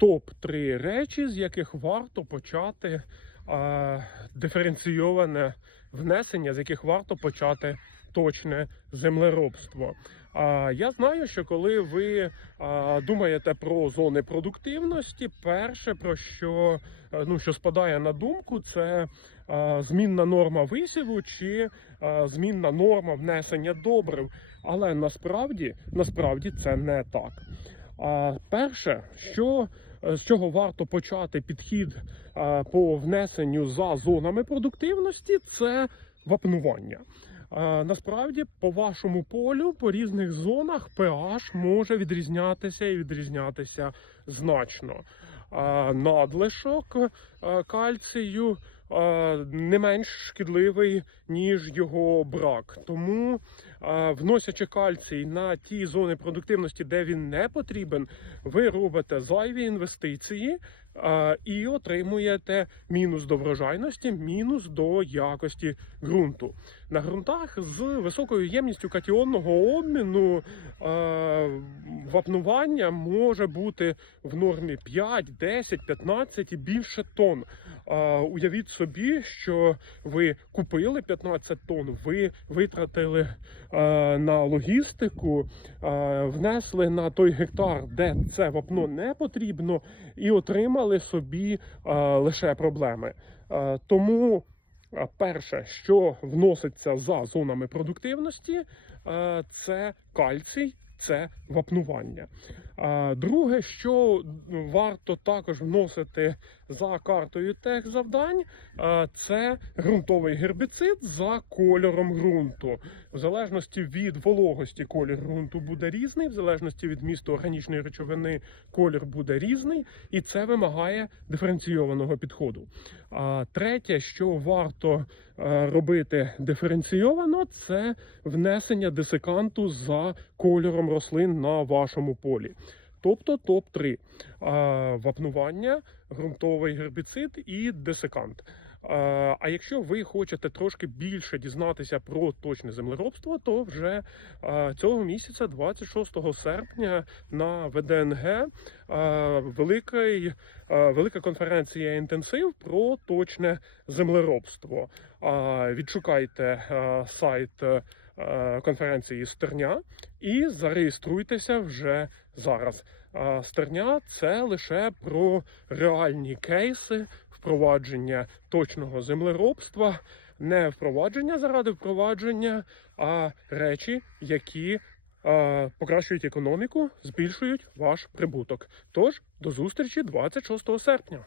топ-3 речі, з яких варто почати а, диференційоване внесення, з яких варто почати точне землеробство. А, я знаю, що коли ви а, думаєте про зони продуктивності, перше про що, е, ну, що спадає на думку, це а, змінна норма висіву чи а, змінна норма внесення добрив. Але насправді, насправді це не так. Перше, що е, з чого варто почати підхід е, по внесенню за зонами продуктивності, це вапнування. Насправді, по вашому полю, по різних зонах pH може відрізнятися і відрізнятися значно. Надлишок е, кальцію не менш шкідливий, ніж його брак. Тому, вносячи кальцій на ті зони продуктивності, де він не потрібен, ви робите зайві інвестиції і отримуєте мінус до врожайності, мінус до якості ґрунту. На ґрунтах з високою ємністю катіонного обміну вапнування може бути в нормі 5, 10, 15 і більше тонн. Уявіть собі, що ви купили 15 тонн, ви витратили е, на логістику, е, внесли на той гектар, де це вапно не потрібно, і отримали собі е, лише проблеми. Е, тому е, перше, що вноситься за зонами продуктивності, е, це кальцій. Це вапнування. Друге, що варто також вносити за картою техзавдань, а, це ґрунтовий гербіцид за кольором ґрунту. В залежності від вологості колір ґрунту буде різний, в залежності від місту органічної речовини колір буде різний, і це вимагає диференційованого підходу. Третє, що варто е, робити диференційовано, це внесення десиканту за кольором рослин на вашому полі. Тобто топ-3 вапнування, ґрунтовий гербіцид і десикант. А якщо ви хочете трошки більше дізнатися про точне землеробство, то вже цього місяця, 26 серпня, на ВДНГ велика конференція інтенсив про точне землеробство. Відшукайте сайт конференції Стерня і зареєструйтеся вже зараз. А, Стерня це лише про реальні кейси впровадження точного землеробства, не впровадження заради впровадження, а речі, які е, покращують економіку, збільшують ваш прибуток. Тож до зустрічі 26 серпня.